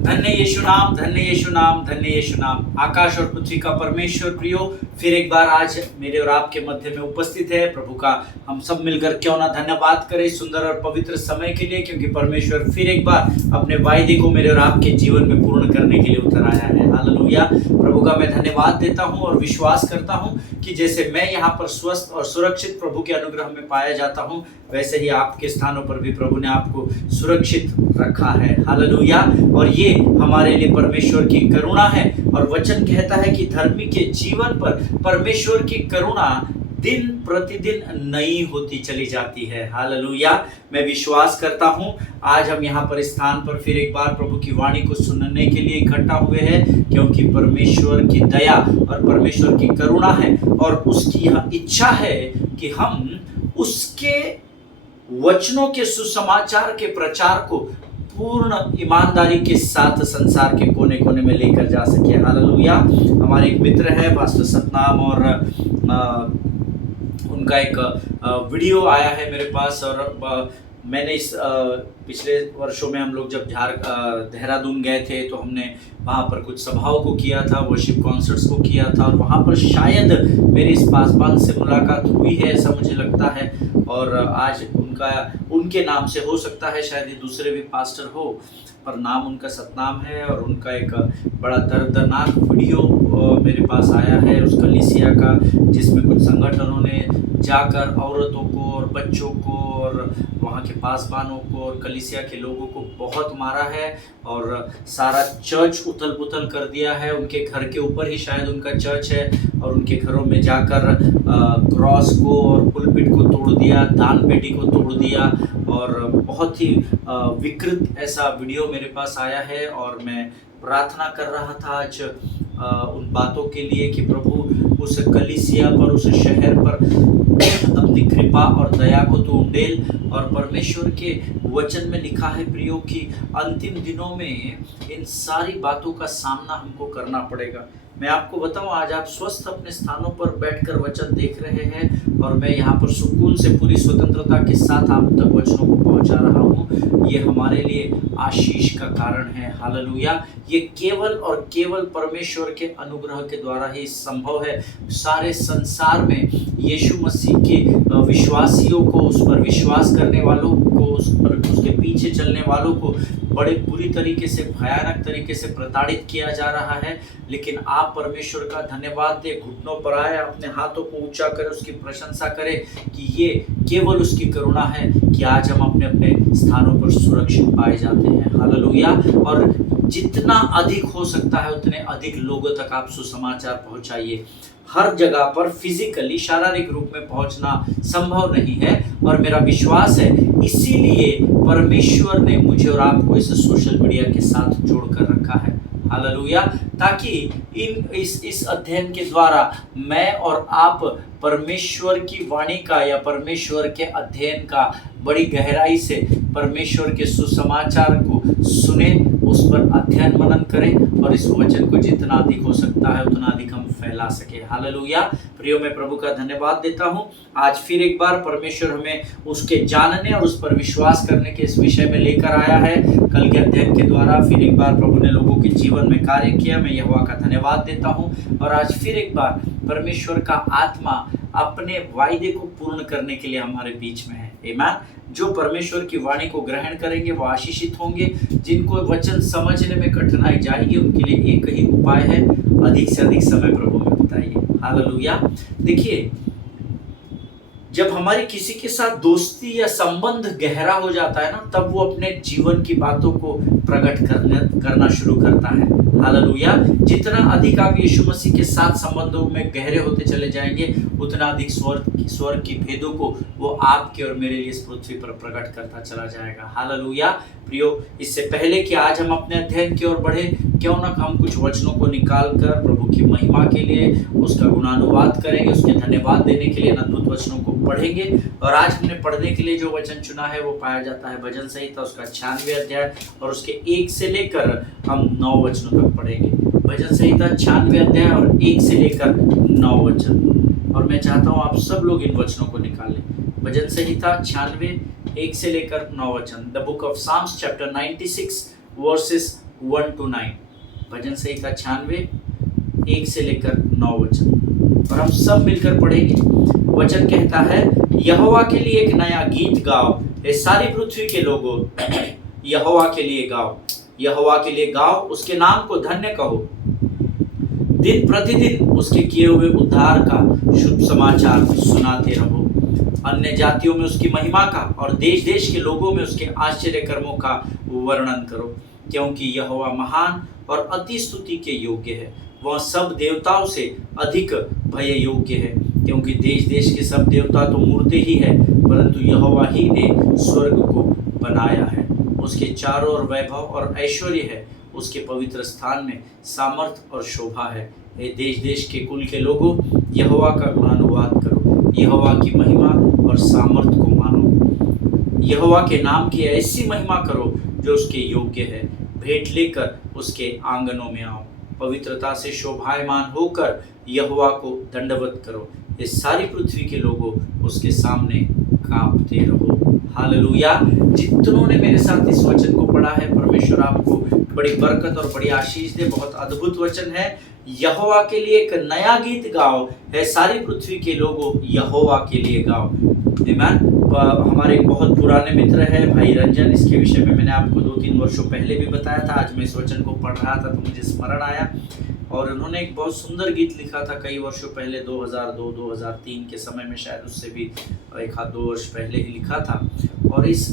धन्य यीशु नाम, धन्य यीशु नाम, धन्य यीशु नाम। आकाश और पृथ्वी का परमेश्वर प्रियो, फिर एक बार आज मेरे और आपके मध्य में उपस्थित है। प्रभु का हम सब मिलकर क्यों ना धन्यवाद करें सुंदर और पवित्र समय के लिए, क्योंकि परमेश्वर फिर एक बार अपने वायदे को मेरे और आपके जीवन में पूर्ण करने के लिए उतर आया है। हालेलुया। प्रभु का मैं धन्यवाद देता हूँ और विश्वास करता हूँ कि जैसे मैं यहाँ पर स्वस्थ और सुरक्षित प्रभु के अनुग्रह में पाया जाता हूँ, वैसे ही आपके स्थानों पर भी प्रभु ने आपको सुरक्षित रखा है। हालेलुया। और ये हमारे लिए परमेश्वर की करुणा है। और वचन कहता है कि धर्मी के जीवन पर परमेश्वर की करुणा दिन प्रतिदिन नई होती चली जाती है। हालेलुया। मैं विश्वास करता हूँ आज हम यहाँ पर स्थान पर फिर एक बार प्रभु की वाणी को सुनने के लिए इकट्ठा हुए हैं, क्योंकि परमेश्वर की दया और परमेश्वर की करुणा है और उसकी यह इच्छा है कि हम उसके वचनों के सुसमाचार के प्रचार को पूर्ण ईमानदारी के साथ संसार के कोने कोने में लेकर जा सके। हालेलुया। हमारे एक मित्र है पास्टर सतनाम, और उनका एक वीडियो आया है मेरे पास। और मैंने इस पिछले वर्षों में हम लोग जब देहरादून गए थे तो हमने वहाँ पर कुछ सभाओं को किया था, वर्शिप कॉन्सर्ट्स को किया था, और वहाँ पर शायद मेरी इस पासवान से मुलाकात हुई है, ऐसा मुझे लगता है। और आज उनके नाम से हो सकता है, शायद ये दूसरे भी पास्टर हो, पर नाम उनका सतनाम है। और उनका एक बड़ा दर्दनाक वीडियो मेरे पास आया है उस कलीसिया का, जिसमें कुछ संगठनों ने जाकर औरतों को और बच्चों को और वहाँ के पासबानों को और कलीसिया के लोगों को बहुत मारा है, और सारा चर्च उथल पुथल कर दिया है। उनके घर के ऊपर ही शायद उनका चर्च है, और उनके घरों में जाकर क्रॉस को और पुलपिट को तोड़ दिया, दान पेटी को तोड़ दिया, और बहुत ही विकृत ऐसा वीडियो मेरे पास आया है। और मैं प्रार्थना कर रहा था आज उन बातों के लिए कि प्रभु उस कलीसिया पर, उस शहर पर अपनी कृपा और दया को तो उंडेल। और परमेश्वर के वचन में लिखा है प्रियो कि अंतिम दिनों में इन सारी बातों का सामना हमको करना पड़ेगा। मैं आपको बताऊं, आज आप स्वस्थ अपने स्थानों पर बैठकर वचन देख रहे हैं, और मैं यहाँ पर सुकून से पूरी स्वतंत्रता के साथ आप तक वचनों को पहुँचा रहा हूँ। ये हमारे लिए आशीष का कारण है। हालेलुया। ये केवल और केवल परमेश्वर के अनुग्रह के द्वारा ही संभव है। सारे संसार में यीशु मसीह के विश्वासियों को, उस पर विश्वास करने वालों को, उस पर उसके पीछे चलने वालों को बड़े बुरी तरीके से, भयानक तरीके से प्रताड़ित किया जा रहा है। लेकिन आप परमेश्वर का धन्यवाद दें, घुटनों पर आए, अपने हाथों को ऊंचा करें, उसकी प्रशंसा करें कि ये केवल उसकी करुणा है कि आज हम अपने अपने स्थानों पर सुरक्षित पाए जाते हैं। हालेलुया। और जितना अधिक हो सकता है उतने अधिक लोगों तक आप सुसमाचार पहुंचाइए। हर जगह पर फिजिकली, शारीरिक रूप में पहुंचना संभव नहीं है, और मेरा विश्वास है इसीलिए परमेश्वर ने मुझे और आपको इस सोशल मीडिया के साथ जोड़ कर रखा है। हालेलुया। ताकि इस अध्ययन के द्वारा मैं और आप परमेश्वर की वाणी का या परमेश्वर के अध्ययन का बड़ी गहराई से परमेश्वर के सुसमाचार को सुने, उस पर अध्ययन मनन करें, और इस वचन को जितना अधिक हो सकता है उतना अधिक हम फैला सके। हालेलुया। प्रियो, मैं प्रभु का धन्यवाद देता हूँ। आज फिर एक बार परमेश्वर हमें उसके जानने और उस पर विश्वास करने के इस विषय में लेकर आया है। कल के अध्ययन के द्वारा फिर एक बार प्रभु ने लोगों के जीवन में कार्य किया। मैं यहोवा का धन्यवाद देता हूँ। और आज फिर एक बार परमेश्वर का आत्मा अपने वायदे को पूर्ण करने के लिए हमारे बीच में है। आमीन। जो परमेश्वर की वाणी को ग्रहण करेंगे वो आशीषित होंगे। जिनको वचन समझने में कठिनाई जाएगी उनके लिए एक ही उपाय है, अधिक से अधिक समय प्रभु में बिताइए। हालेलुया। देखिए, जब हमारी किसी के साथ दोस्ती या संबंध गहरा हो जाता है ना, तब वो अपने जीवन की बातों को प्रकट करना शुरू करता है। हालेलुया। जितना अधिक आप यीशु मसीह के साथ संबंधों में गहरे होते चले जाएंगे, उतना अधिक स्वर्ग की भेदों को वो आपके और मेरे लिए इस पृथ्वी पर प्रकट करता चला जाएगा। हालेलुया। प्रियो, इससे पहले कि आज हम अपने अध्ययन की ओर बढ़े, क्यों न हम कुछ वचनों को निकाल कर प्रभु की महिमा के लिए उसका गुणानुवाद करेंगे, उसके धन्यवाद देने के लिए अद्भुत वचनों को पढ़ेंगे। और आज हमने पढ़ने के लिए जो वचन चुना है वो पाया जाता है भजन संहिता उसका 96 अध्याय, और उसके 1 से लेकर हम 9 वचनों तक पढ़ेंगे। भजन संहिता 96 अध्याय और 1 से लेकर 9 वचन। और मैं चाहता हूँ आप सब लोग इन वचनों को निकालें। भजन संहिता 96 1 से लेकर 9 वचन। The book of Psalms chapter 96 verses 1 to 9, भजन संहिता 96 1 से लेकर 9 वचन, और हम सब मिलकर पढ़ेंगे। वचन कहता है, यहोवा के लिए एक नया गीत गाओ, ये सारी पृथ्वी के लोगों, यहोवा के लिए गाओ, यहोवा के लिए गाओ, उसके नाम को धन्य कहो, दिन प्रतिदिन उसके किए हुए उद्धार का शुभ समाचार सुनाते रहो। अन्य जातियों में उसकी महिमा का और देश देश के लोगों में उसके आश्चर्य कर्मों का वर्णन करो, क्योंकि यहोवा महान और अति स्तुति के योग्य है, वह सब देवताओं से अधिक भय योग्य है, क्योंकि देश देश के सब देवता तो मूर्ति ही है, परंतु यहोवा ही ने स्वर्ग को बनाया है। उसके चारों ओर वैभव और ऐश्वर्य है, उसके पवित्र स्थान में सामर्थ और शोभा है। ये देश देश के कुल के लोगों, यहोवा का गुणानुवाद करो, यहोवा की महिमा और सामर्थ को मानो। यहोवा के नाम की ऐसी महिमा करो जो उसके योग्य है। भेंट लेकर उसके आंगनों में आओ, पवित्रता से शोभायमान होकर यहोवा को दंडवत करो। ये सारी पृथ्वी के लोगों उसके सामने कांपते रहो। हालेलुया। जितनों ने मेरे साथ इस वचन को पढ़ा है, परमेश्वर आपको बड़ी बरकत और बड़ी आशीष दे। बहुत अद्भुत वचन है। यहोवा के लिए एक नया गीत गाओ, है सारी पृथ्वी के लोगों, यहोवा के लिए गाओ। आमीन। हमारे बहुत पुराने मित्र हैं भाई रंजन, इसके विषय में मैंने आपको 2-3 वर्षों पहले भी बताया था। आज मैं इस वचन को पढ़ रहा था तो मुझे स्मरण आया, और उन्होंने एक बहुत सुंदर गीत लिखा था कई वर्षों पहले, 2002-2003 के समय में, शायद उससे भी 1-2 वर्ष पहले ही लिखा था। और इस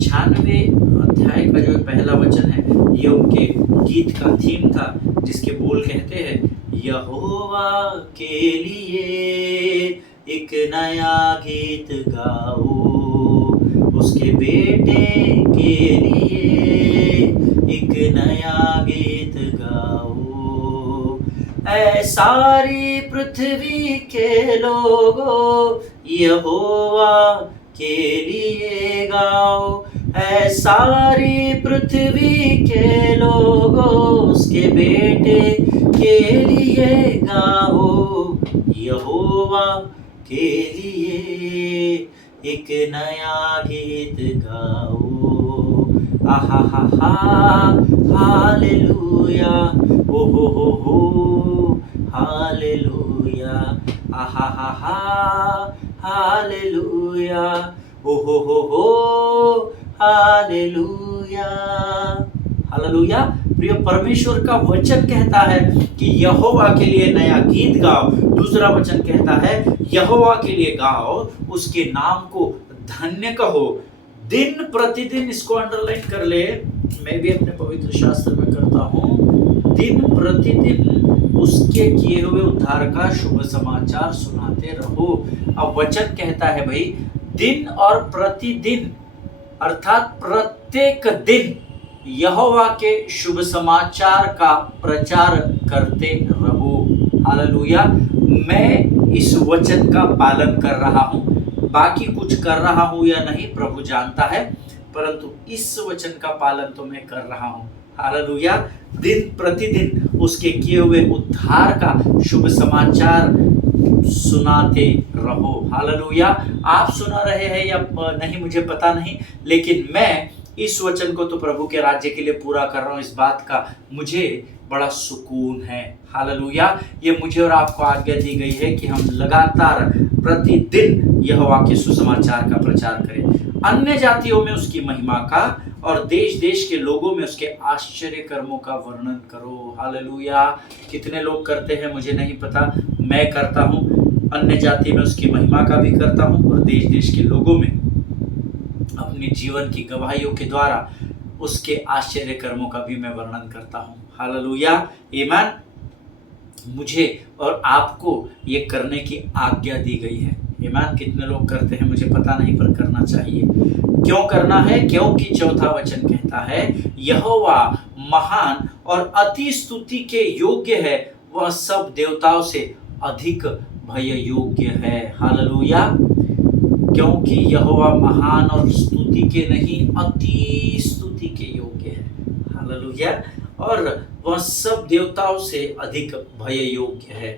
96 अध्याय का जो पहला वचन है, ये उनके गीत का थीम था, जिसके बोल कहते हैं, यहोवा के लिए एक नया गीत गाओ, उसके बेटे के लिए एक नया गीत गाओ, ऐ सारी पृथ्वी के लोगों, यहोवा के लिए गाओ, ऐ सारी पृथ्वी के लोगों, उसके बेटे के लिए गाओ, यहोवा के लिए एक नया गीत गाओ। आहा हा हा, हालेलुया, ओ हो, हालेलुया, आहा हा हा, हालेलुया, ओ हो, हालेलुया, हालेलुया। प्रिय परमेश्वर का वचन कहता है कि यहोवा के लिए नया गीत गाओ। दूसरा वचन कहता है, यहोवा के लिए गाओ, उसके नाम को धन्य कहो, दिन प्रतिदिन। इसको अंडरलाइन कर ले, मैं भी अपने पवित्र शास्त्र में करता हूँ, दिन प्रतिदिन उसके किए हुए उद्धार का शुभ समाचार सुनाते रहो। अब वचन कहता है भाई, दिन और प्रतिदिन, अर्थात प्रत्येक दिन यहोवा के शुभ समाचार का प्रचार करते रहो। हालेलुया। मैं इस वचन का पालन कर रहा हूँ, बाकी कुछ कर रहा हूँ या नहीं प्रभु जानता है, परंतु इस वचन का पालन तो मैं कर रहा हूँ। हालेलुया। दिन प्रतिदिन उसके किए हुए उद्धार का शुभ समाचार सुनाते रहो। हालेलुया। आप सुना रहे हैं या नहीं मुझे पता नहीं, लेकिन मैं इस वचन को तो प्रभु के राज्य के लिए पूरा कर रहा हूँ। इस बात का मुझे बड़ा सुकून है। हालेलुया। ये मुझे और आपको आज्ञा दी गई है कि हम लगातार प्रतिदिन यहोवा के सुसमाचार का प्रचार करें, अन्य जातियों में उसकी महिमा का और देश देश के लोगों में उसके आश्चर्य कर्मों का वर्णन करो। हालेलुया। कितने लोग करते हैं मुझे नहीं पता, मैं करता हूँ। अन्य जाति में उसकी महिमा का भी करता हूँ, और देश देश के लोगों में अपने जीवन की गवाहियों के द्वारा उसके आश्चर्य कर्मों का भी मैं वर्णन करता हूँ। हालेलुया। आमीन। मुझे और आपको ये करने की आज्ञा दी गई है। आमीन। कितने लोग करते हैं मुझे पता नहीं, पर करना चाहिए। क्यों करना है? क्योंकि चौथा वचन कहता है, यहोवा महान और अति स्तुति के योग्य है, वह सब देवताओं से अधिक भय योग्य है। हालेलुया। क्योंकि यहोवा महान और स्तुति के नहीं, अति स्तुति के योग्य है। हालेलुया। और वह सब देवताओं से अधिक भय योग्य है,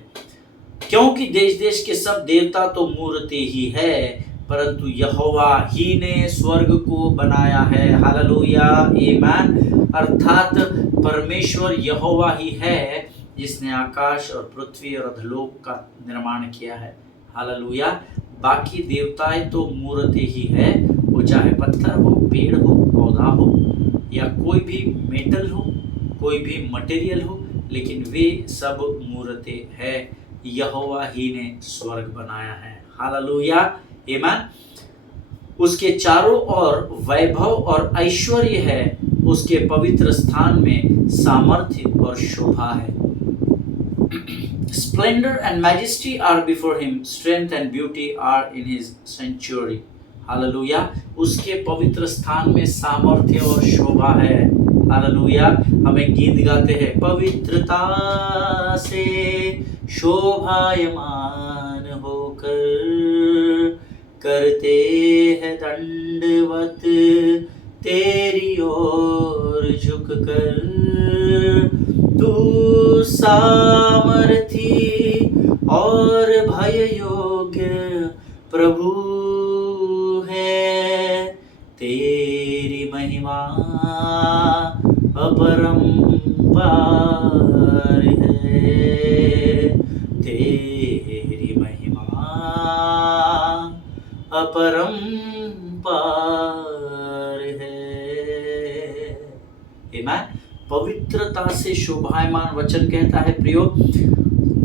क्योंकि देश देश के सब देवता तो मूर्ति ही है, परंतु यहोवा ही ने स्वर्ग को बनाया है। हालेलुया, आमीन। अर्थात परमेश्वर यहोवा ही है जिसने आकाश और पृथ्वी और अधोलोक का निर्माण किया है। हालेलुया। बाकी देवताएं तो मूर्ति ही है, वो चाहे पत्थर हो, पेड़ हो, पौधा हो या कोई भी मेटल हो, कोई भी मटेरियल हो, लेकिन वे सब मूर्ति है। यहोवा ही ने स्वर्ग बनाया है। हालेलुया, आमीन। उसके चारों ओर वैभव और ऐश्वर्य है, उसके पवित्र स्थान में सामर्थ्य और शोभा है। Splendor and majesty are before him, strength and beauty are in his sanctuary. Hallelujah. उसके पवित्र स्थान में सामर्थ्य और शोभा है। हालेलुया। हमें गीत गाते हैं, पवित्रता से शोभायमान होकर करते हैं दंडवत तेरी ओर झुककर। तू सामर्थी और भय योग्य प्रभु है, तेरी महिमा अपरंपार है, तेरी महिमा अपरंपार है। आमीन। पवित्रता से शोभायमान वचन कहता है प्रियो,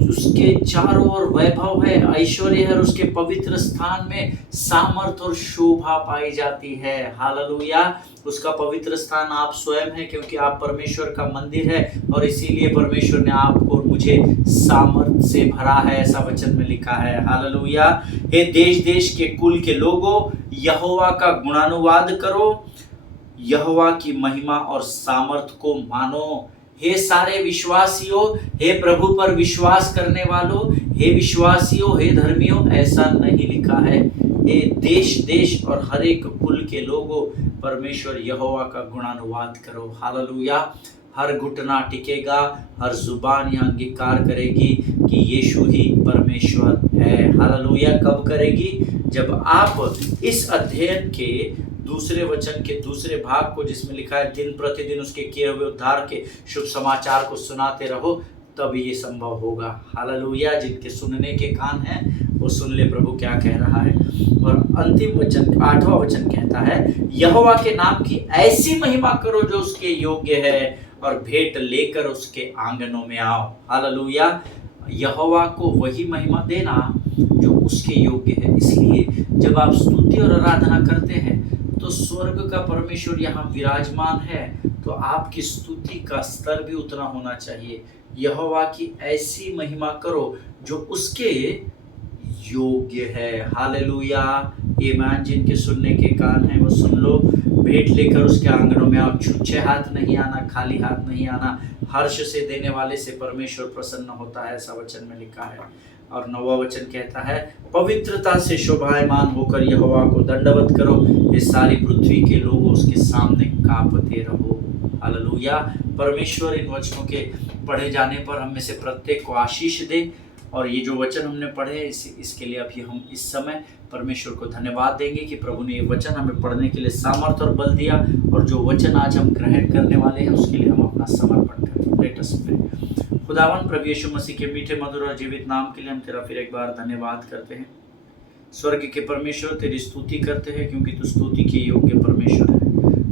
उसके चारों ओर वैभव है, ऐश्वर्य है और उसके पवित्र स्थान में सामर्थ और शोभा पाई जाती है। हालेलुया। उसका पवित्र स्थान आप स्वयं है, क्योंकि आप परमेश्वर का मंदिर है और इसीलिए परमेश्वर ने आपको और मुझे सामर्थ से भरा है, ऐसा वचन में लिखा है। हालेलुया। हे देश देश के कुल के लोगों, यहोवा का गुणानुवाद करो, यहोवा की महिमा और सामर्थ को मानो। हे सारे विश्वासियों, हे प्रभु पर विश्वास करने वालों, हे विश्वासियों, हे धर्मियों, ऐसा नहीं लिखा है। हे देश देश और हर एक कुल के लोगों, परमेश्वर यहोवा का गुणानुवाद करो। हालेलुया। हर घुटना टिकेगा, हर जुबान यह अंगीकार करेगी कि यीशु ही परमेश्वर है। हालेलुया। कब करेगी? जब आप इस अध्ययन के दूसरे वचन के दूसरे भाग को, जिसमें लिखा है दिन प्रतिदिन उसके किए हुए उद्धार के शुभ समाचार को सुनाते रहो, तब ये संभव होगा। हालेलुया। जिनके सुनने के कान हैं वो सुन ले प्रभु क्या कह रहा है। और अंतिम वचन 8वां वचन कहता है, यहोवा के नाम की ऐसी महिमा करो जो उसके योग्य है, और भेंट लेकर उसके आंगनों में आओ। हालेलुया। यहोवा को वही महिमा देना जो उसके योग्य है। इसलिए जब आप स्तुति और आराधना करते हैं तो स्वर्ग का परमेश्वर यहाँ विराजमान है, तो आपकी स्तुति का स्तर भी उतना होना चाहिए। यहोवा की ऐसी महिमा करो जो उसके योग्य है। हालेलुया, आमीन। जिनके सुनने के कान हैं वो सुन लो। भेंट लेकर उसके आंगनों में आओ। छूछे हाथ नहीं आना, खाली हाथ नहीं आना। हर्ष से देने वाले से परमेश्वर प्रसन्न होता है, ऐसा वचन में लिखा है। और 9वां वचन कहता है, पवित्रता से शोभायमान होकर यहोवा को दंडवत करो, ये सारी पृथ्वी के लोग उसके सामने कांपते रहो। हालेलुया। परमेश्वर इन वचनों के पढ़े जाने पर हम में से प्रत्येक को आशीष दे। और ये जो वचन हमने पढ़े इसके लिए अभी हम इस समय परमेश्वर को धन्यवाद देंगे कि प्रभु ने ये वचन हमें पढ़ने के लिए सामर्थ और बल दिया, और जो वचन आज हम ग्रहण करने वाले हैं उसके लिए हम अपना समर्पण करें। Let us pray. खुदावन प्रभु यीशु मसीह के मीठे मधुर और जीवित नाम के लिए हम तेरा फिर एक बार धन्यवाद करते हैं। स्वर्ग के परमेश्वर तेरी स्तुति करते हैं, क्योंकि तू स्तुति के योग्य परमेश्वर है।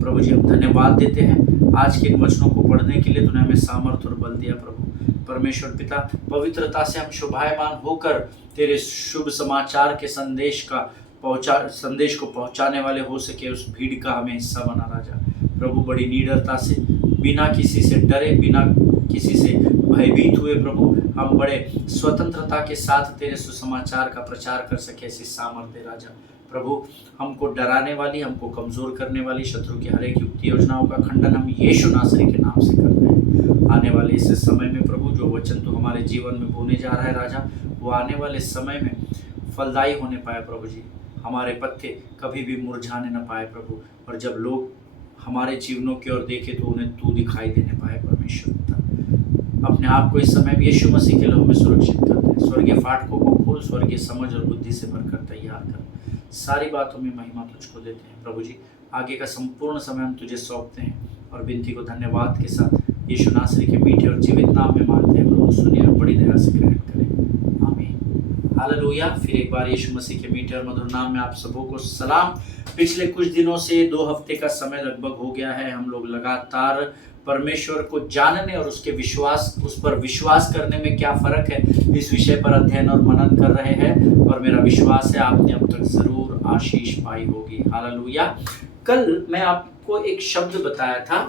प्रभु जी, हम धन्यवाद देते हैं आज के इन वचनों को पढ़ने के लिए। तूने हमें सामर्थ और बल दिया प्रभु। परमेश्वर पिता, पवित्रता से हम शोभायमान होकर तेरे शुभ समाचार के संदेश को पहुंचाने वाले हो सके, उस भीड़ का हमें हिस्सा बना राजा। प्रभु, बड़ी निडरता से, बिना किसी से डरे, बिना किसी से भयभीत हुए प्रभु, हम बड़े स्वतंत्रता के साथ तेरे सुसमाचार का प्रचार कर सके, ऐसी सामर्थ्य दे राजा। प्रभु, हमको डराने वाली, हमको कमजोर करने वाली शत्रु की हर एक युक्ति योजनाओं का खंडन हम यीशु नासरी के नाम से करते हैं। आने वाले इस समय में प्रभु, जो वचन तो हमारे जीवन में बोने जा रहा है राजा, वो आने वाले समय में फलदायी होने पाए प्रभु जी। हमारे पत्ते कभी भी मुरझाने न पाए प्रभु, और जब लोग हमारे जीवनों की ओर देखे तो उन्हें तू दिखाई देने पाए परमेश्वर। अपने आप को इस समय यीशु मसीह के लहू में सुरक्षित करते हैं। है। स्वर्गीय फाटकों को खोल, स्वर्गीय समझ और बुद्धि से भरकर तैयार कर। सारी बातों में महिमा तुझको देते हैं प्रभु जी। आगे का संपूर्ण समय हम तुझे सौंपते हैं और विनती को धन्यवाद के साथ यीशु नासरी के मीठे और जीवित नाम में मांगते हैं प्रभु, सुनिए और बड़ी दया से ग्रहण करें, आमीन। हालेलुया। फिर एक बार यीशु मसीह के मीठे और मधुर नाम में आप सबों को सलाम। पिछले कुछ दिनों से 2 हफ्ते का समय लगभग हो गया है, हम लोग लगातार परमेश्वर को जानने और उसके विश्वास, उस पर विश्वास करने में क्या फर्क है, इस विषय पर अध्ययन और मनन कर रहे हैं और मेरा विश्वास है आपने अब तक जरूर आशीष पाई होगी। हालेलुया। कल मैं आपको एक शब्द बताया था,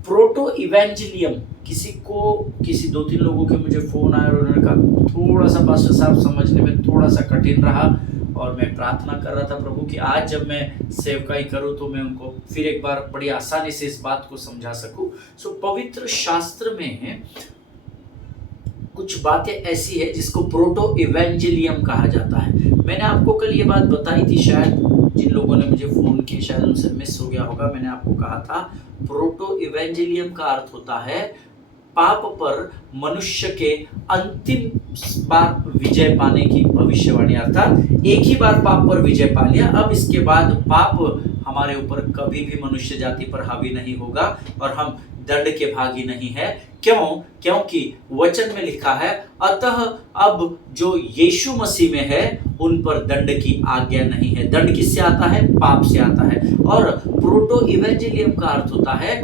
प्रोटो इवेंजलियम। किसी 2-3 लोगों के मुझे फोन आया और उन्होंने कहा थोड़ा सा पास्टर साहब समझने में थोड़ा सा कठिन रहा, और मैं प्रार्थना कर रहा था प्रभु कि आज जब मैं सेवकाई करूं तो मैं उनको फिर एक बार बड़ी आसानी से इस बात को समझा सकूं। सो पवित्र शास्त्र में कुछ बातें ऐसी है जिसको प्रोटो इवेंजलियम कहा जाता है। मैंने आपको कल ये बात बताई थी, शायद जिन लोगों ने मुझे फोन किया शायद उनसे मिस हो गया होगा। मैंने आपको कहा था प्रोटो इवेंजलियम का अर्थ होता है पाप पर मनुष्य के अंतिम बार विजय पाने की भविष्यवाणी। अर्थात एक ही बार पाप पर विजय पा लिया, अब इसके बाद पाप हमारे ऊपर कभी भी मनुष्य जाति पर हावी नहीं होगा और हम दंड के भागी नहीं है। क्यों? क्योंकि वचन में लिखा है, अतः अब जो यीशु मसीह में है उन पर दंड की आज्ञा नहीं है। दंड किससे आता है? पाप से आता है। और प्रोटो इवेंजलियम का अर्थ होता है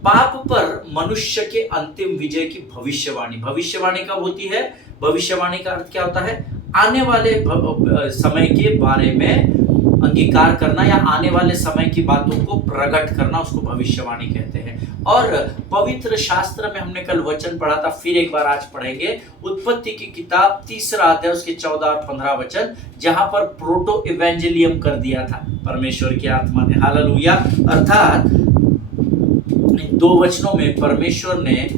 पाप पर मनुष्य के अंतिम विजय की भविष्यवाणी। भविष्यवाणी कब होती है? भविष्यवाणी का अर्थ क्या होता है? आने वाले समय के बारे में अंगीकार करना या आने वाले समय की बातों को प्रकट करना, उसको भविष्यवाणी कहते हैं। और पवित्र शास्त्र में हमने कल वचन पढ़ा था, फिर एक बार आज पढ़ेंगे। उत्पत्ति की किताब 3 अध्याय उसके 14 और 15 वचन, जहां पर प्रोटो इवेंजलियम कर दिया था परमेश्वर की आत्मा ने। हालेलुया। अर्थात 2 वचनों में परमेश्वर ने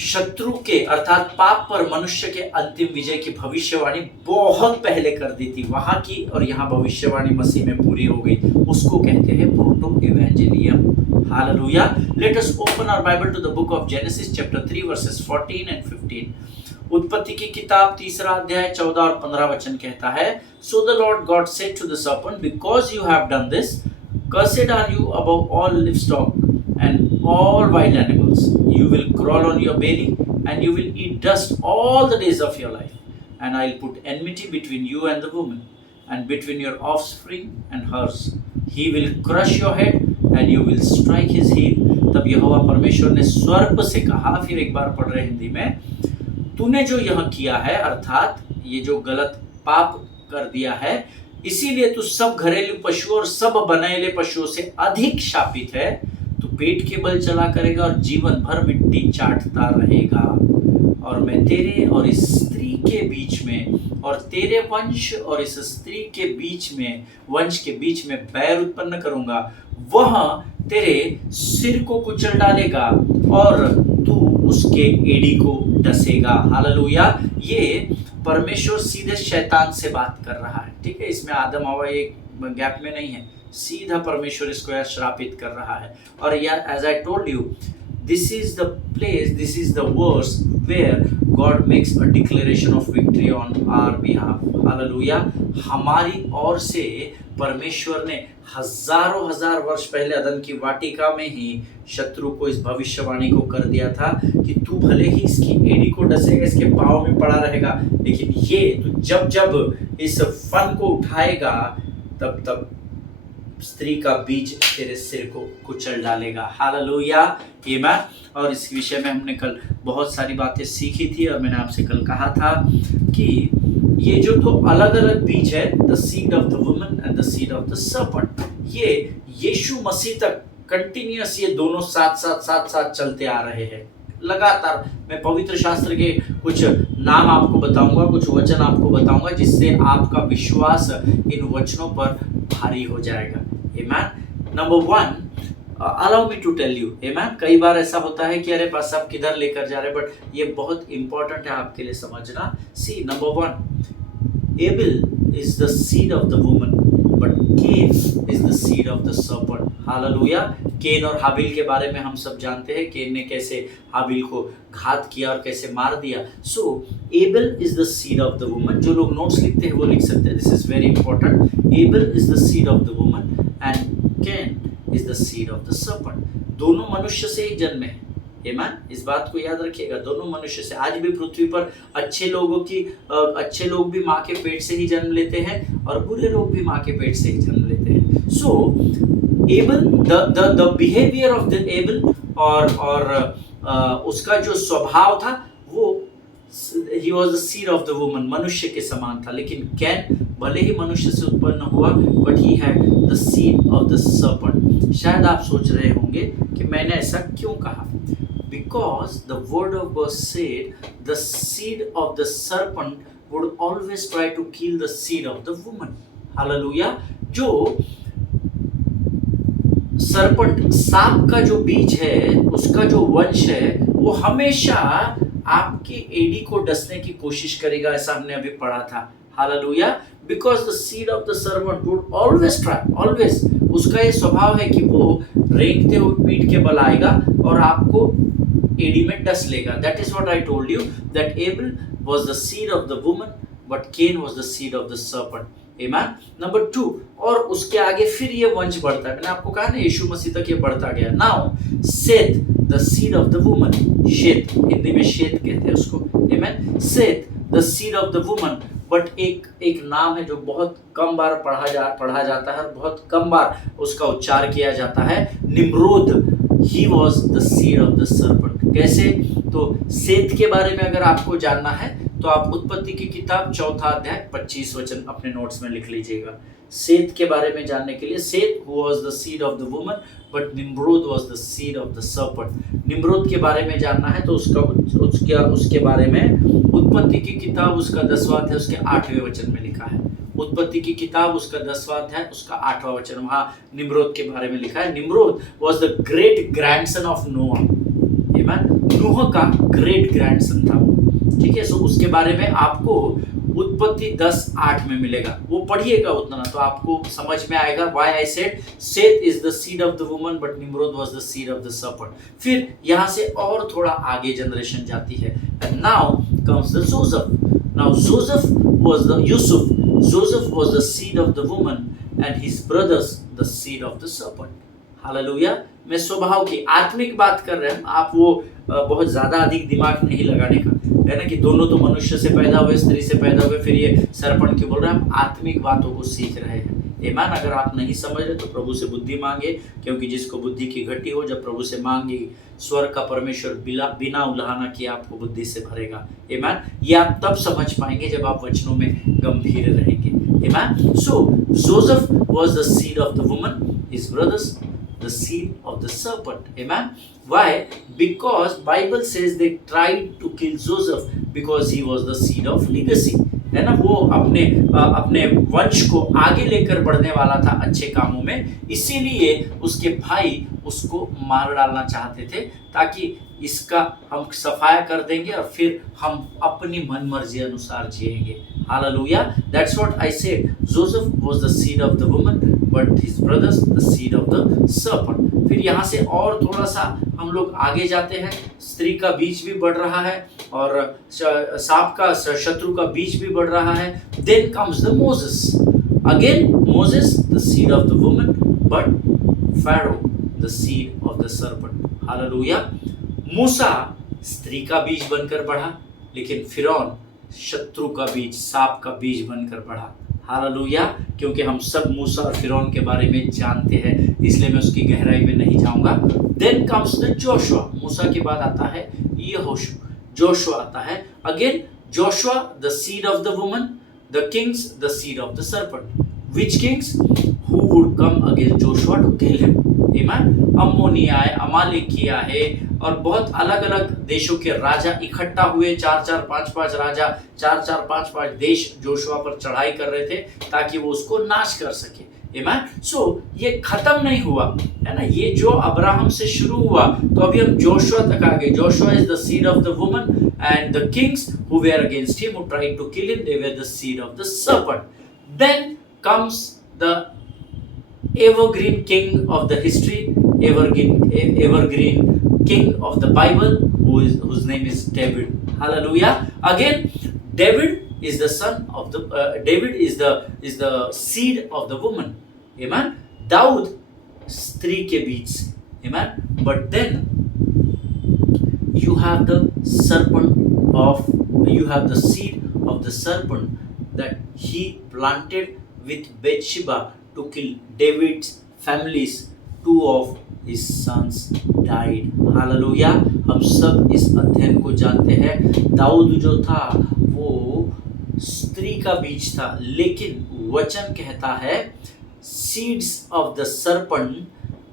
शत्रु के अर्थात पाप पर मनुष्य के अंतिम विजय की भविष्यवाणी बहुत पहले कर दी थी वहां की, और यहाँ भविष्यवाणी मसीह में पूरी हो गई। उसको कहते हैं protoevangelium. Hallelujah. Let us open our Bible to the book of Genesis chapter 3 verses 14 and 15। उत्पत्ति की किताब 3 अध्याय 14 और 15 वचन कहता है, so the Lord God said to the serpent, because you have done this, cursed are you above all livestock and all wild animals. You will crawl on your belly, and you will eat dust all the days of your life. And I'll put enmity between you and the woman, and between your offspring and hers. He will crush your head, and you will strike his heel. तब यहोवा परमेश्वर ने स्वर्प से कहा, फिर एक बार पढ़ रहे हिंदी में, तूने जो यह किया है, अर्थात ये जो गलत पाप कर दिया है, इसीलिए तू सब घरेलू पशु और सब बनैले पशुओं से अधिक शापित है। तू पेट के बल चला करेगा और जीवन भर मिट्टी चाटता रहेगा। और मैं तेरे और इस स्त्री के बीच में और तेरे वंश और इस स्त्री के बीच में, वंश के बीच में बैर उत्पन्न करूंगा। वह तेरे सिर को कुचल डालेगा और तू उसके एड़ी को डसेगा। हालेलुया। ये परमेश्वर सीधे शैतान से बात कर रहा है, ठीक है। इसमें आदम हवा एक गैप में नहीं है, सीधा परमेश्वर इसको श्रापित कर रहा है। और यार, as I told you, this is the place, this is the verse where God makes a declaration of victory on our behalf. हालेलुया। हमारी ओर से परमेश्वर ने हजारों हजार वर्ष पहले अदन की वाटिका में ही शत्रु को इस भविष्यवाणी को कर दिया था कि तू भले ही इसकी एड़ी को डसेगा, इसके पाँव में पड़ा रहेगा, लेकिन ये तू जब जब इस फन को उठाएगा तब तब स्त्री का बीज तेरे सिर को कुचल डालेगा। हालेलुया। आमीन। और इस विषय में हमने कल बहुत सारी बातें सीखी थी, और मैंने आपसे कल कहा था कि ये जो 2 अलग अलग बीज है, the seed of the woman and the seed of the serpent, ये यीशु मसीह तक कंटिन्यूअस ये दोनों साथ चलते आ रहे हैं लगातार। मैं पवित्र शास्त्र के कुछ नाम आपको बताऊंगा, कुछ वचन आपको बताऊंगा, जिससे आपका विश्वास इन वचनों पर भारी हो जाएगा। आमीन। Number 1, allow me to tell you. आमीन। कई बार ऐसा होता है कि अरे पास सब किधर लेकर जा रहे, बट ये बहुत इंपॉर्टेंट है आपके लिए समझना। See, number 1, Abel is the seed of the woman but Cain is the seed of the serpent. Hallelujah. Cain और हाबिल के बारे में हम सब जानते हैं, केन ने कैसे हाबिल को घात किया और कैसे मार दिया. So Abel is the seed of the woman. जो लोग नोट्स लिखते हैं वो लिख सकते हैं. This is very important. Abel is the seed of the woman and Cain is the seed of the serpent. दोनों मनुष्य से ही जन्मे हैं. Amen? इस बात को याद रखिएगा, दोनों मनुष्य से. आज भी पृथ्वी पर अच्छे लोग भी माँ के पेट से ही जन्म लेते हैं और बुरे लोग भी माँ के पेट से ही जन्म लेते हैं. So Abel, the behavior of the Abel और उसका जो स्वभाव था वो he was the seed of the woman, मनुष्य के समान था. लेकिन कैन भले ही मनुष्य से उत्पन्न हुआ, but he had the seed of the serpent. शायद आप सोच रहे होंगे कि मैंने ऐसा क्यों कहा. Because the word of God said the seed of the serpent would always try to kill the seed of the woman. Hallelujah. जो सरपंट, सांप का जो बीज है, उसका जो वंश है, वो हमेशा आपके एडी को डसने की कोशिश करेगा. ऐसा हमने अभी पढ़ा था. Hallelujah. Because the seed of the serpent would always try, always. उसका ये स्वभाव है कि वो रेंगते हुए पीठ के बल आएगा और आपको एडी में डस लेगा. That is what I told you, that Abel was the seed of the woman, but Cain was the seed of the serpent. Amen. Number 2, और उसके आगे फिर ये वंश बढ़ता है. मैंने आपको कहा ना यीशु मसीह तक ये बढ़ता गया. Now Seth, the seed of the woman. शेत, हिंदी में शेत कहते हैं उसको. Amen. Seth, the seed of the woman. But एक नाम है जो बहुत कम बार पढ़ा जाता है और बहुत कम बार उसका उच्चार किया जाता है. Nimrod. He was the seed of the serpent. कैसे? तो सेत के बारे में अगर आपको जानना है तो आप उत्पत्ति की किताब 4 अध्याय 25 वचन अपने नोट्स में लिख लीजिएगा. सेत के बारे में जानने के लिए, सेत who was the seed of the woman but Nimrod was the seed of the serpent. Nimrod के बारे में जानना है तो उसके बारे में उत्पत्ति की किताब उसका 10वां अध्याय उसके 8वें वचन में लिखा है. उत्पत्ति की किताब उसका 10वां अध्याय उसका 8वां वचन, वहां निम्रोद के बारे में लिखा है. Nimrod was the great grandson of Noah. Amen. नूह का ग्रेट ग्रैंडसन था वो. ठीक है. सो उसके बारे में आपको उत्पत्ति 10:8 में मिलेगा. वो पढ़िएगा उतना तो आपको समझ में आएगा. Why I said Seth is the seed of the woman but Nimrod was the seed of the serpent. फिर यहाँ से और थोड़ा आगे जनरेशन जाती है. And now comes the Joseph. Now Joseph was the Yusuf. Joseph was the seed of the woman and his brothers the seed of the serpent. Hallelujah. मैं स्वभाव की आत्मिक बात कर रहे हैं. आप वो बहुत ज्यादा अधिक दिमाग नहीं लगाने का है ना, कि दोनों तो मनुष्य से पैदा हुए, स्त्री से पैदा हुए, फिर ये सरपंच क्यों बोल रहे हैं. हम आत्मिक बातों को सीख रहे हैं. ईमान. अगर आप नहीं समझ रहे तो प्रभु से बुद्धि मांगे, क्योंकि जिसको बुद्धि की घटी हो जब प्रभु से मांगे, स्वर्ग का परमेश्वर बिना उल्हाना किए आपको बुद्धि से भरेगा. ईमान. ये आप तब समझ पाएंगे जब आप वचनों में गंभीर रहेंगे. ईमान. So Joseph was the seed of the woman, his brothers the seed of the serpent. Amen. Why? Because Bible says they tried to kill Joseph because he was the seed of legacy. है ना, वो अपने वंश को आगे लेकर बढ़ने वाला था अच्छे कामों में, इसीलिए उसके भाई उसको मार डालना चाहते थे ताकि इसका हम सफाया कर देंगे और फिर हम अपनी मनमर्जी अनुसार जिएंगे. Hallelujah. That's what I said. Joseph was the seed of the woman, but his brothers the seed of the serpent. फिर यहाँ से और थोड़ा सा हम लोग आगे जाते हैं. स्त्री का बीज भी बढ़ रहा है और सांप का, शत्रु का बीज भी बढ़ रहा है. Then comes the Moses. Again Moses the seed of the woman, but Pharaoh the seed of the serpent. Hallelujah. मूसा स्त्री का बीज बनकर बढ़ा, लेकिन फिरौन शत्रु का बीज, सांप का बीज बनकर बढ़ा. हालेलुया. क्योंकि हम सब मूसा और फिरौन के बारे में जानते हैं, इसलिए मैं उसकी गहराई में नहीं जाऊंगा. Then comes the Joshua. मूसा के बाद आता है यहोशू. जोशुआ आता है. Again Joshua the seed of the woman, the kings the seed of the serpent. Which kings? Who would come against Joshua to kill him. अम्मोनिया है, अमालेकिया है और बहुत अलग अलग देशों के राजा इकट्ठा हुए. 4-4, 5-5 राजा, 4-4, 5-5 देश जोशुआ पर चढ़ाई कर रहे थे ताकि वो उसको नाश कर सके. आमीन. सो ये खत्म नहीं हुआ है ना. ये जो अब्राहम से शुरू हुआ तो अभी हम जोशुआ तक आ गए. Joshua is the seed of the woman and the kings who were against him, who tried to kill him, they were the seed of the serpent. Then comes the evergreen king of the history, evergreen king of the Bible, whose name is David. Hallelujah. Again, David is the son of the David is the seed of the woman. Amen. दाऊद स्त्री के बीच से. Amen. But then you have the seed of the serpent that he planted with Bathsheba to kill David's families. Two of his sons died. Hallelujah. हम सब इस अध्ययन को जानते हैं. दाऊद जो था वो स्त्री का बीज था, लेकिन वचन कहता है seeds of the serpent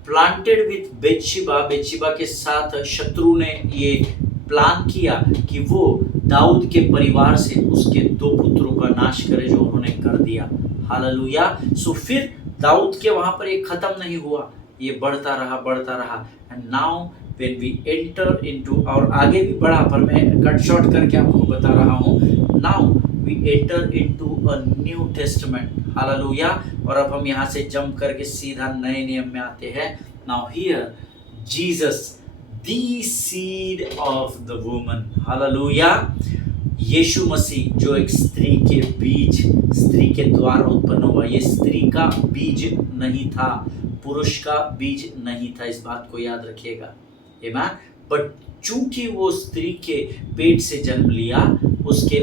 planted with बेतशिबा के साथ शत्रु ने ये प्लान किया कि वो दाऊद के परिवार से उसके 2 पुत्रों का नाश करे, जो उन्होंने कर दिया. हालेलुया. सो फिर दाऊद के वहां पर ये खत्म नहीं हुआ, ये बढ़ता रहा. And now when we enter into, और आगे भी बढ़ा पर मैं कट शॉर्ट करके आपको बता रहा हूँ. Now we enter into a New Testament. हालेलुया. और अब हम यहाँ से जंप करके सीधा नए नियम में आते हैं. Now here Jesus the seed of the woman. Hallelujah. यीशु मसीह जो एक स्त्री के बीज, स्त्री के द्वारा उत्पन्न हुआ, ये स्त्री का बीज नहीं था, पुरुष का बीज नहीं था. इस बात को याद रखिएगा. आमीन. बट चूंकि वो स्त्री के पेट से जन्म लिया, उसके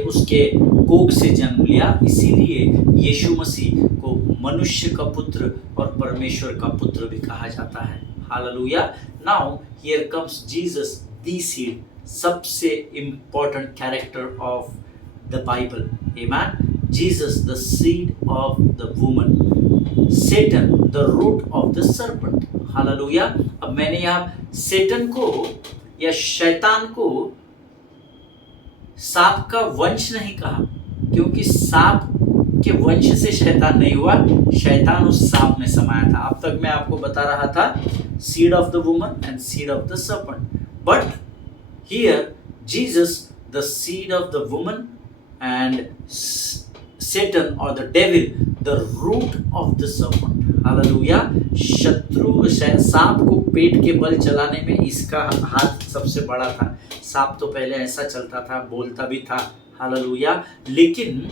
कोख से जन्म लिया, इसीलिए यीशु मसीह को मनुष्य का पुत्र और परमेश्वर का पुत्र भी कहा जाता है. Hallelujah. Now here comes Jesus, the seed, सबसे important character of the Bible. Amen. Jesus, the seed of the woman. Satan, the root of the serpent. Hallelujah. अब मैंने यहाँ सेटन को या शैतान को सांप का वंश नहीं कहा, क्योंकि सांप के वंश से शैतान नहीं हुआ, शैतान उस सांप में समाया था. अब तक मैं आपको बता रहा था seed of the woman and seed of the serpent, but here Jesus, the seed of the woman, and Satan or the devil, the root of the serpent. Hallelujah. शत्रु सांप को पेट के बल चलाने में इसका हाथ सबसे बड़ा था. सांप तो पहले ऐसा चलता था, बोलता भी था. हालेलुया. लेकिन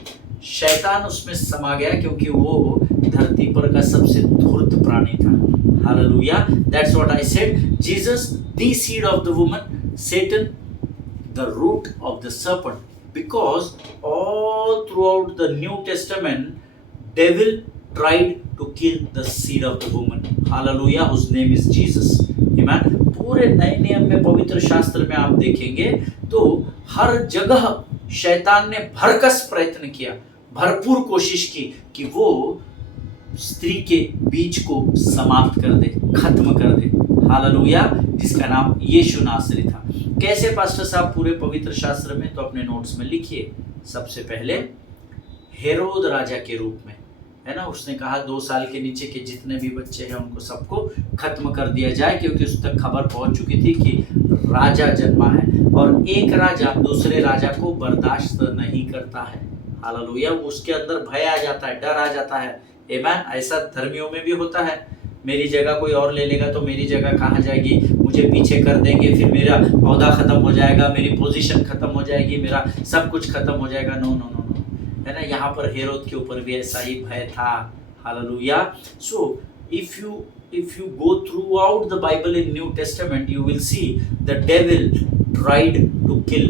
शैतान उसमें समा गया, क्योंकि वो धरती पर का सबसे धूर्त प्राणी था. Hallelujah. That's what I said. Jesus, the seed of the woman, Satan, the root of the serpent. Because all throughout the New Testament, devil tried to kill the seed of the woman. Hallelujah. Whose name is Jesus. Amen. पूरे नए नियम में, पवित्र शास्त्र में आप देखेंगे तो हर जगह शैतान ने भरकस प्रयत्न किया, भरपूर कोशिश की कि वो स्त्री के बीज को समाप्त कर दे, खत्म कर दे. हालेलुया. जिसका नाम यीशु नासरी था. कैसे पास्टर साहब? पूरे पवित्र शास्त्र में, तो अपने नोट्स में लिखिए. सबसे पहले हेरोद राजा के रूप में, है ना, उसने कहा 2 साल के नीचे के जितने भी बच्चे हैं उनको सबको खत्म कर दिया जाए, क्योंकि उस तक खबर पहुंच चुकी थी कि राजा जन्मा है, और एक राजा दूसरे राजा को बर्दाश्त नहीं करता है. हालेलुया. उसके अंदर भय आ जाता है, डर आ जाता है. आमीन. ऐसा धर्मियों में भी होता है. मेरी जगह कोई और ले लेगा तो मेरी जगह कहाँ जाएगी, मुझे पीछे कर देंगे, फिर मेरा औहदा खत्म हो जाएगा, मेरी पोजीशन खत्म हो जाएगी, मेरा सब कुछ खत्म हो जाएगा. नो नो नो नो, है ना. यहाँ पर हेरोद के ऊपर भी ऐसा ही भय था. Hallelujah. So if you go throughout the Bible in New Testament, you will see the devil tried to kill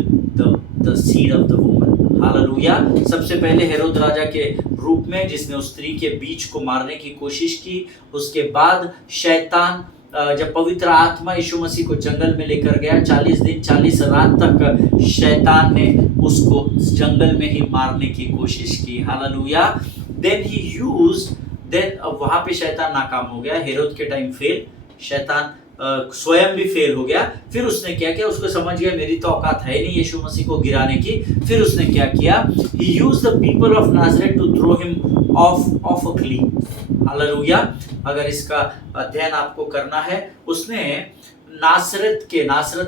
the seed of the woman. Hallelujah. सबसे पहले हेरोद राजा के रूप में, जिसने उस स्त्री के बीज को मारने की कोशिश की. उसके बाद शैतान, जब पवित्र आत्मा यीशु मसीह को जंगल में लेकर गया, 40 दिन 40 रात तक शैतान ने उसको जंगल में ही मारने की कोशिश की. हालेलुया. देन वहां पे शैतान नाकाम हो गया. हेरोद के टाइम फेल, शैतान स्वयं भी फेल हो गया. फिर उसने क्या किया, उसको समझ गया मेरी तो औकात है नहीं यीशु मसीह को गिराने की. फिर उसने क्या किया, he used the people of Nazareth to throw him off a cliff. हालेलुया. अगर इसका अध्ययन आपको करना है, उसने नासरत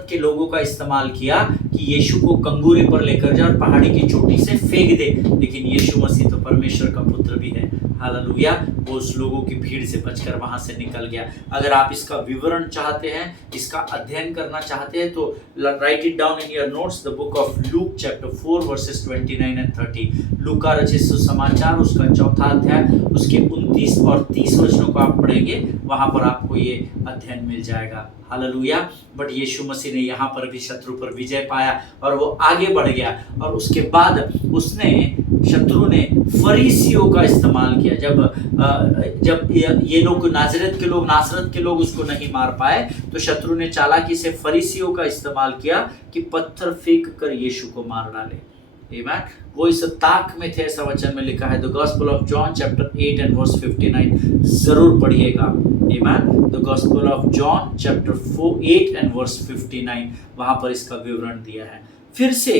के लोगों का इस्तेमाल किया कि यीशु को कंगूरे पर लेकर जा और पहाड़ी की चोटी से फेंक दे, लेकिन यीशु मसीह तो परमेश्वर का पुत्र भी है। हालेलुया। वो उस लोगों की भीड़ से बचकर वहां से निकल गया। अगर आप इसका विवरण चाहते हैं, इसका अध्ययन करना चाहते हैं, तो right it down in your notes, the book of Luke chapter 4 versus 29 and 30। लूका रचित सुसमाचार उसका 4था अध्याय, उसके 29 और 30 वचनों को आप पढ़ेंगे, वहां पर आपको ये अध्ययन मिल जाएगा। हालेलुया। बट यीशु मसीह ने यहाँ पर भी शत्रु पर विजय पाया और वो आगे बढ़ गया, और उसके बाद शत्रु ने फरीसियों का इस्तेमाल किया। जब ये लोग नासरत के लोग उसको नहीं मार पाए, तो शत्रु ने चालाकी से फरीसियों का इस्तेमाल किया कि पत्थर फेंक कर यीशु को मार डाले। आमीन। वो इस ताक में थे, ऐसा वचन में लिखा है। The Gospel of John chapter 8 and verse 59 जरूर पढ़िएगा। आमीन। The Gospel of John chapter 8 and verse 59, वहां पर इसका विवरण दिया है। फिर से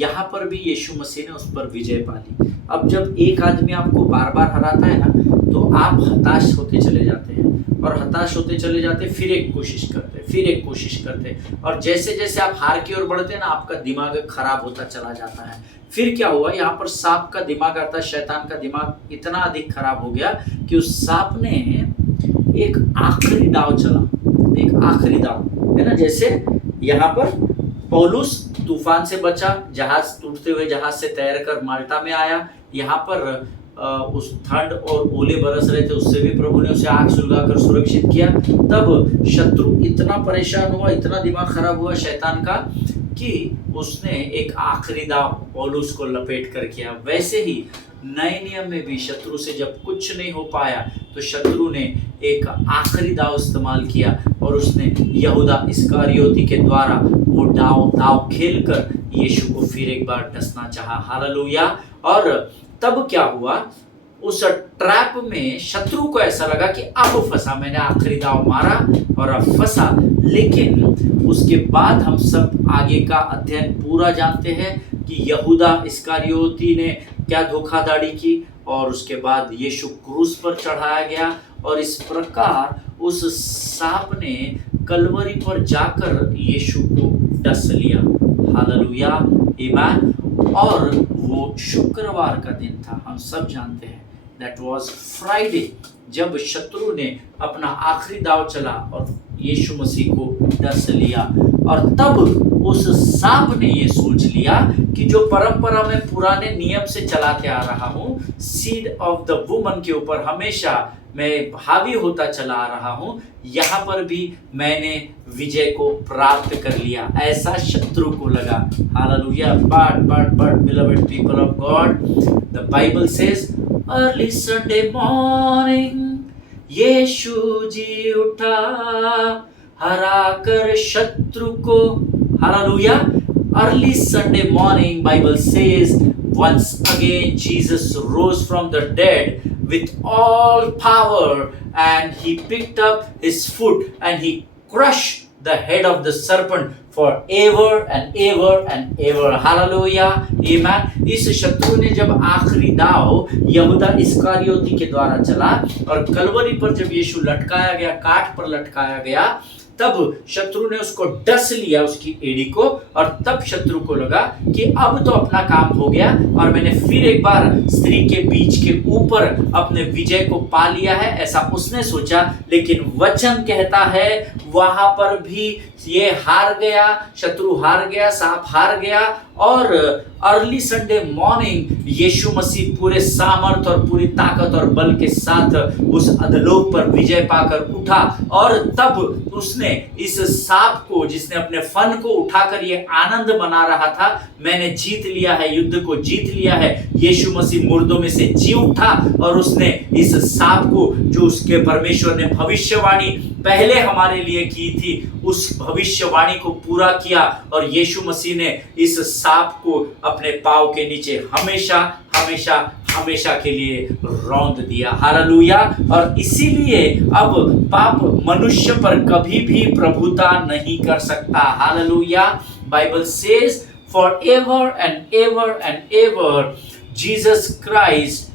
यहाँ पर भी यीशु मसीह ने उस पर विजय पा ली। अब जब एक आदमी आपको बार बार हराता है ना, तो आप हताश होते चले जाते हैं, और हताश होते चले जाते, फिर एक कोशिश करते, और जैसे जैसे आप हार की ओर बढ़ते हैं ना, आपका दिमाग खराब होता चला जाता है। फिर क्या हुआ, यहाँ पर सांप का दिमाग आता है, शैतान का दिमाग इतना अधिक खराब हो गया कि उस सांप ने एक आखिरी दाव चला, एक आखिरी दाव है ना। जैसे यहाँ पर पौलुस तूफान से बचा, जहाज टूटते हुए जहाज से तैरकर माल्टा में आया। यहाँ पर उस ठंड और ओले बरस रहे थे, उससे भी प्रभु ने उसे आग सुलगाकर सुरक्षित किया। तब शत्रु इतना परेशान हुआ, इतना दिमाग खराब हुआ शैतान का, कि उसने एक आखिरी दाव पौलुस को लपेट कर किया। वैसे ही नए नियम में भी शत्रु से जब कुछ नहीं हो पाया, तो शत्रु ने एक आखिरी दाव इस्तेमाल किया, और उसने यहूदा इस्करियोती के द्वारा वो दाव खेलकर यीशु को फिर एक बार डसना चाहा। हालेलुया। और तब क्या हुआ, उस ट्रैप में शत्रु को ऐसा लगा कि अब फंसा, मैंने आखिरी दाव मारा और अब फंसा। लेकिन उसके बाद हम सब आगे का अध्ययन पूरा जानते हैं कि यहूदा इस्करियोती ने क्या धोखाधड़ी की, और उसके बाद यीशु क्रूस पर चढ़ाया गया, और इस प्रकार उस सांप ने कलवरी पर जाकर यीशु को डस लिया। हालेलुया। आमीन। और वो शुक्रवार का दिन था, हम सब जानते हैं, दैट वाज फ्राइडे, जब शत्रु ने अपना आखिरी दाव चला और यीशु मसीह को डस लिया। और तब उस सांप ने ये सोच लिया कि जो परंपरा में पुराने नियम से चलाते आ रहा हूँ, सीड ऑफ द वुमन के ऊपर हमेशा मैं हावी होता चला आ रहा हूँ, यहाँ पर भी मैंने विजय को प्राप्त कर लिया, ऐसा शत्रु को लगा। Hallelujah. But beloved people of God, the Bible says early Sunday morning यीशु जी उठा हरा कर शत्रु को। Hallelujah. Early Sunday morning, Bible says, once again Jesus rose from the dead with all power, and he picked up his foot and he crushed the head of the serpent forever and ever and ever. Hallelujah. Amen. इस शत्रु ने जब आखिरी दाव यहूदा इस्करियोती के द्वारा चला, और कलवरी पर जब यीशु लटकाया गया, काठ पर लटकाया गया, तब शत्रु ने उसको डस लिया, उसकी एड़ी को, और तब शत्रु को लगा कि अब तो अपना काम हो गया, और मैंने फिर एक बार स्त्री के बीच के ऊपर अपने विजय को पा लिया है, ऐसा उसने सोचा। लेकिन वचन कहता है वहां पर भी ये हार गया, शत्रु हार गया, सांप हार गया, और अर्ली संडे मॉर्निंग यीशु मसीह पूरे सामर्थ और पूरी ताकत और बल के साथ उस अधलोक पर विजय पाकर उठा, और तब उसने इस सांप को, जिसने अपने फन को उठाकर ये आनंद मना रहा था, मैंने जीत लिया है, युद्ध को जीत लिया है, यीशु मसीह मुर्दों में से जी उठा, और उसने इस सांप को, जो उसके परमेश्वर ने भविष्यवाणी पहले हमारे लिए की थी, उस भविष्यवाणी को पूरा किया, और यीशु मसीह ने इस सांप को अपने पांव के नीचे हमेशा हमेशा हमेशा के लिए रौंद दिया। हालेलुया। और इसीलिए अब पाप मनुष्य पर कभी भी प्रभुता नहीं कर सकता। Hallelujah. Bible says forever and ever and ever Jesus Christ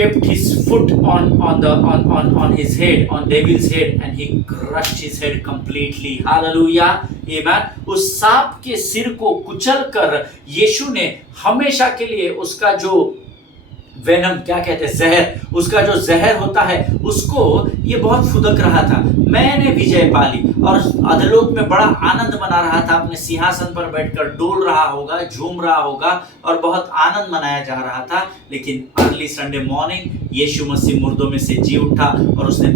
kept his foot on his head, on devil's head, and he crushed his head completely. Hallelujah, amen. उस सांप के सिर को कुचल कर यीशु ने हमेशा के लिए उसका जो वेनम, क्या कहते हैं, जहर, उसका जो जहर होता है उसको, ये बहुत फुदक रहा था, मैंने विजय पाली, और अधलोक में बड़ा आनंद मना रहा था, अपने सिंहासन पर बैठकर डोल रहा होगा, झूम रहा होगा और बहुत आनंद मनाया जा रहा था। लेकिन अर्ली संडे मॉर्निंग यीशु मसीह मुर्दों में से जी उठा और उसने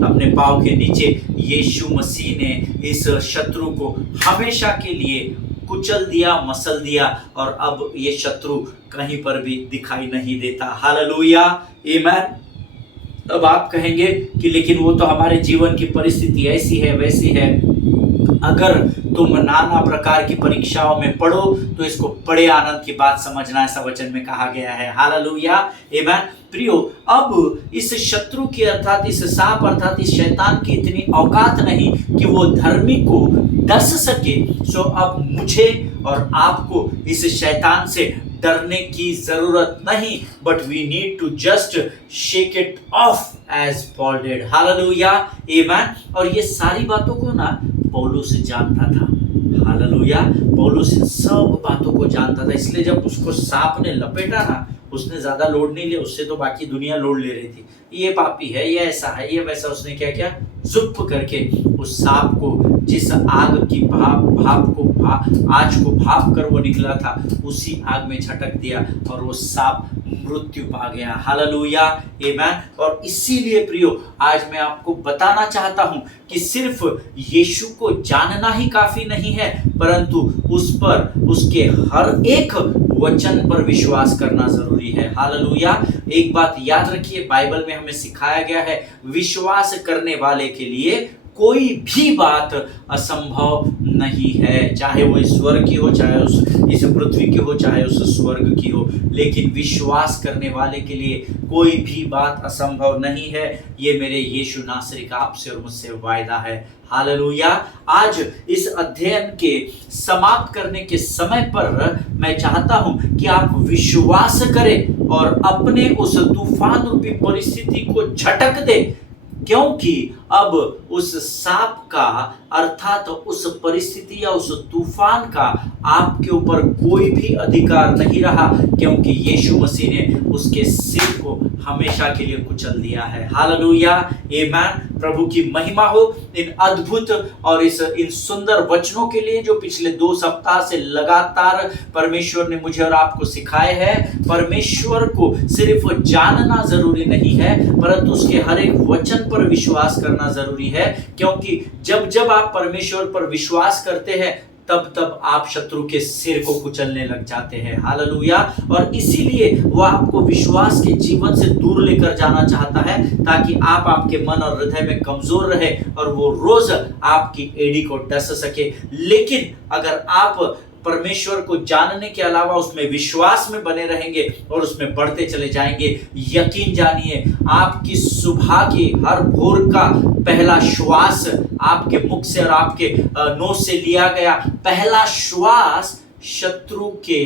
अपने पाँव के नीचे यीशु मसीह ने इस शत्रु को हमेशा के लिए कुचल दिया, मसल दिया, और अब ये शत्रु कहीं पर भी दिखाई नहीं देता। हालेलुया, आमेन। अब आप कहेंगे कि लेकिन वो तो हमारे जीवन की परिस्थिति ऐसी है, वैसी है। अगर तुम नाना प्रकार की परीक्षाओं में पढ़ो तो इसको बड़े आनंद की बात समझना, ऐसा वचन में कहा गया है। हालेलुया, आमेन। प्रियो, अब इस शत्रु की अर्थात इस सांप अर्थात इस शैतान की इतनी औकात नहीं कि वो धर्मी को डस सके। सो अब मुझे और आपको इस शैतान से डरने की जरूरत नहीं, but we need to just shake it off as Paul did. Hallelujah, amen. और ये सारी बातों को ना पौलुस जानता था। हालेलुया, पौलुस इन सब बातों को जानता था, इसलिए जब उसको सांप ने लपेटा ना, उसने ज्यादा लोड नहीं लिया, उससे तो बाकी दुनिया लोड ले रही थी, ये पापी है, ये ऐसा है, ये वैसा। उसने क्या किया, चुप करके उस सांप को, जिस आग की आज को भाप कर वो निकला था, उसी आग में झटक दिया और वो सांप मृत्यु पा गया। Hallelujah, amen. और इसीलिए प्रियो, आज मैं आपको बताना चाहता हूं कि सिर्फ यीशु को जानना ही काफी नहीं है, परंतु उस पर, उसके हर एक वचन पर विश्वास करना जरूरी है। हालेलुया। एक बात याद रखिए, बाइबल में हमें सिखाया गया है, विश्वास करने वाले के लिए कोई भी बात असंभव नहीं है, चाहे वो ईश्वर की हो, चाहे इस पृथ्वी की हो, चाहे उस स्वर्ग की हो, लेकिन विश्वास करने वाले के लिए कोई भी बात असंभव नहीं है। ये मेरे यीशु नासरी का आपसे और मुझसे वायदा है। हालेलुया। आज इस अध्ययन के समाप्त करने के समय पर मैं चाहता हूं कि आप विश्वास करें और अपने उस तूफान रूपी परिस्थिति को झटक दें, क्योंकि अब उस सांप का अर्थात उस परिस्थिति या उस तूफान का आपके ऊपर कोई भी अधिकार नहीं रहा, क्योंकि यीशु मसीह ने उसके सिर को हमेशा के लिए कुचल दिया है। हालेलुया, आमेन। प्रभु की महिमा हो इन अद्भुत और इन सुंदर वचनों के लिए जो पिछले 2 सप्ताह से लगातार परमेश्वर ने मुझे और आपको सिखाए हैं। परमेश्वर को सिर्फ जानना जरूरी नहीं है, परंतु उसके हर एक वचन पर विश्वास करना जरूरी है, क्योंकि जब जब आप परमेश्वर पर विश्वास करते हैं तब तब आप शत्रु के सिर को कुचलने लग जाते हैं। हालेलुया। और इसीलिए वो आपको विश्वास के जीवन से दूर लेकर जाना चाहता है, ताकि आप आपके मन और हृदय में कमजोर रहे और वो रोज आपकी एड़ी को डस सके। लेकिन अगर आप परमेश्वर को जानने के अलावा उसमें विश्वास में बने रहेंगे और उसमें बढ़ते चले जाएंगे, यकीन जानिए आपकी सुबह की हर भोर का पहला श्वास आपके मुख से और आपके नोस से लिया गया पहला श्वास शत्रु के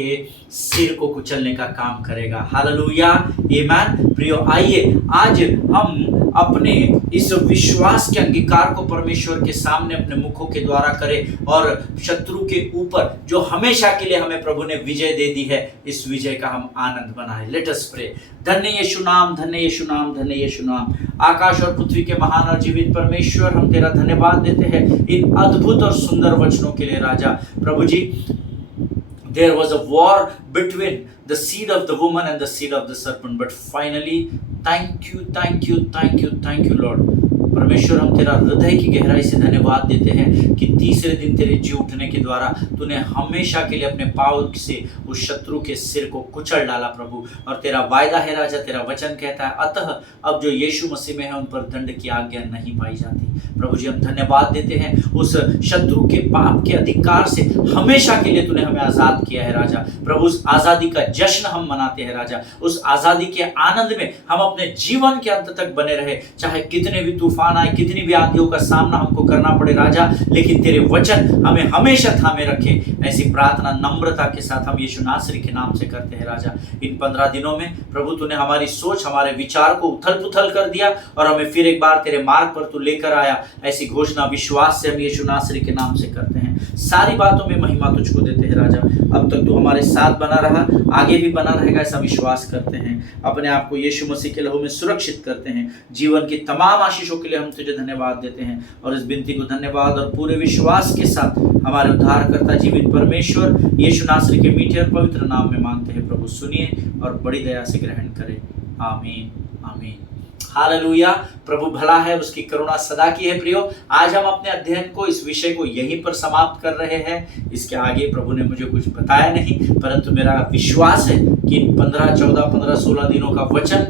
सिर को कुचलने का काम करेगा। हालेलुया, आमेन। प्रियो, आइए आज हम अपने इस विश्वास के अंगीकार को परमेश्वर के सामने अपने मुखों के द्वारा करें और शत्रु के ऊपर जो हमेशा के लिए हमें प्रभु ने विजय दे दी है, इस विजय का हम आनंद बनाएं। Let us pray. धन्य यीशु नाम, धन्य यीशु नाम, धन्य यीशु नाम। आकाश और पृथ्वी के महान और जीवित परमेश्वर, हम तेरा धन्यवाद देते हैं इन अद्भुत और सुंदर वचनों के लिए। राजा प्रभु जी, there was a war between the seed of the woman and the seed of the serpent, but finally thank you Lord। परमेश्वर, हम तेरा हृदय की गहराई से धन्यवाद देते हैं कि तीसरे दिन तेरे जी उठने के द्वारा तूने हमेशा के लिए अपने पाँव से उस शत्रु के सिर को कुचल डाला प्रभु। और तेरा वायदा है राजा, तेरा वचन कहता है, अतः अब जो यीशु मसीह में है उन पर दंड की आज्ञा नहीं पाई जाती। प्रभु जी, हम धन्यवाद देते हैं उस शत्रु के पाप के अधिकार से हमेशा के लिए तूने हमें आजाद किया है राजा। प्रभु, उस आजादी का जश्न हम मनाते हैं राजा। उस आजादी के आनंद में हम अपने जीवन के अंत तक बने रहे, चाहे कितने भी तूफान तूफान आए, कितनी भी आंधियों का सामना हमको करना पड़े राजा, लेकिन तेरे वचन हमें हमेशा थामे रखे। ऐसी प्रार्थना नम्रता के साथ हम यीशु नासरी के नाम से करते हैं राजा। इन 15 दिनों में प्रभु तूने हमारी सोच, हमारे विचार को उथल पुथल कर दिया और हमें फिर एक बार तेरे मार्ग पर तू लेकर आया। ऐसी घोषणा विश्वास से हम यीशु नासरी के नाम से करते हैं। सारी बातों में महिमा तुझको देते हैं राजा। अब तक तू हमारे साथ बना रहा, आगे भी बना रहेगा, ऐसा विश्वास करते हैं। अपने आप को यीशु मसीह के लहू में सुरक्षित करते हैं। जीवन की तमाम आशीषों के लिए हम तुझे धन्यवाद देते हैं और इस विनती को धन्यवाद और पूरे विश्वास के साथ हमारे उद्धारकर्ता जीवित परमेश्वर यीशु नासरी के मीठे और पवित्र नाम में मांगते हैं। प्रभु सुनिए और बड़ी दया से ग्रहण करें। आमीन आमीन। हालेलुया। प्रभु भला है, उसकी करुणा सदा की है। प्रियो, आज हम अपने अध्ययन को, इस विषय को यहीं पर समाप्त कर रहे हैं। इसके आगे प्रभु ने मुझे कुछ बताया नहीं, परंतु मेरा विश्वास है कि इन 15, 14, 15, 16 दिनों का वचन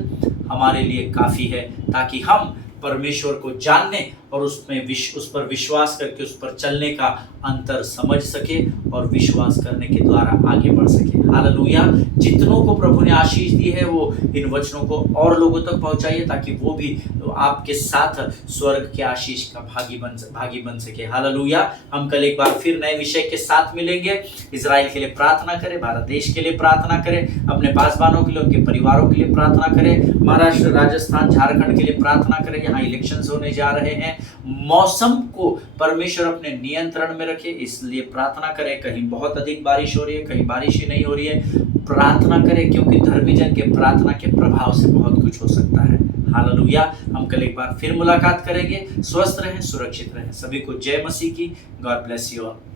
हमारे लिए काफी है, ताकि हम परमेश्वर को जानने और उस पर विश्वास करके उस पर चलने का अंतर समझ सके और विश्वास करने के द्वारा आगे बढ़ सके। हालेलुया। जितनों को प्रभु ने आशीष दी है वो इन वचनों को और लोगों तक पहुंचाइए, ताकि वो भी आपके साथ स्वर्ग के आशीष का भागी बन सके। हालेलुया। हम कल एक बार फिर नए विषय के साथ मिलेंगे। इजराइल के लिए प्रार्थना करें, भारत देश के लिए प्रार्थना करें, अपने पासवानों के लिए, उनके परिवारों के लिए प्रार्थना करें, महाराष्ट्र, राजस्थान, झारखंड के लिए प्रार्थना करें। यहाँ इलेक्शंस होने जा रहे हैं। मौसम को परमेश्वर अपने नियंत्रण में रखे, इसलिए प्रार्थना करें। कहीं बहुत अधिक बारिश हो रही है, कहीं बारिश ही नहीं हो रही है। प्रार्थना करें, क्योंकि धर्मी जन के प्रार्थना के प्रभाव से बहुत कुछ हो सकता है। हालेलुया। हम कल एक बार फिर मुलाकात करेंगे। स्वस्थ रहें, सुरक्षित रहें। सभी को जय मसीह की। God bless you all.